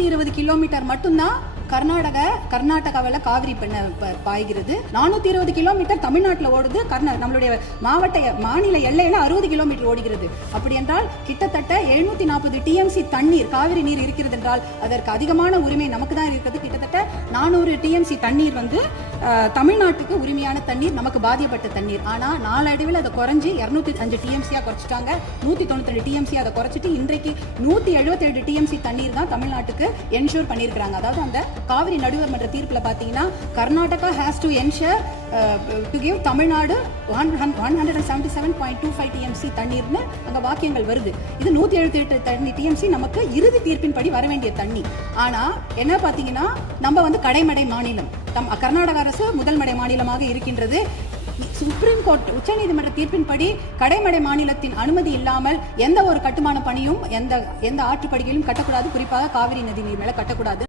420 kilometre மட்டும்தான் கர்நாடகாவில் காவிரி பாய்கிறது. 420 கிலோமீட்டர் தமிழ்நாட்டில் ஓடுது. நம்மளுடைய மாநில எல்லையில 60 கிலோமீட்டர் ஓடுகிறது. அப்படி என்றால் கிட்டத்தட்ட 740 டிஎம்சி தண்ணீர், காவிரி நீர் இருக்கிறது என்றால் அதற்கு அதிகமான உரிமை நமக்கு தான் இருக்கிறது. கிட்டத்தட்ட 400 டிஎம்சி தண்ணீர் தமிழ்நாட்டுக்கு உரிமையான தண்ணீர், நமக்கு பாதிக்கப்பட்ட தண்ணீர். ஆனா நாளடைவில் அதை குறைஞ்சி 205 டிஎம்சியா குறைச்சிட்டாங்க. 192 டிஎம்சி அதை குறைச்சிட்டு இன்றைக்கு 177 டிஎம்சி தண்ணீர் தான் தமிழ்நாட்டுக்கு என்ஷூர் பண்ணியிருக்கிறாங்க. அதாவது அந்த காவிரி நடுவர் மன்ற தீர்ப்பில் பார்த்தீங்கன்னா Karnataka has to ensure to give Tamil Nadu 177.25 TMC தண்ணீர்னு அங்கே வாக்கியங்கள் வருது. இது 178 டிஎம்சி நமக்கு இறுதி தீர்ப்பின் படி வர வேண்டிய தண்ணி. ஆனா என்ன பார்த்தீங்கன்னா நம்ம கடைமடை மாநிலம், கர்நாடக அரசு முதல்மடை மாநிலமாக இருக்கின்றது. சுப்ரீம் கோர்ட் உச்சநீதிமன்ற தீர்ப்பின்படி கடைமடை மாநிலத்தின் அனுமதி இல்லாமல் எந்த ஒரு கட்டுமான பணியும் எந்த ஆற்றுப்படுகையிலும் கட்டக்கூடாது, குறிப்பாக காவிரி நதி நீர் மேல கட்டக்கூடாது.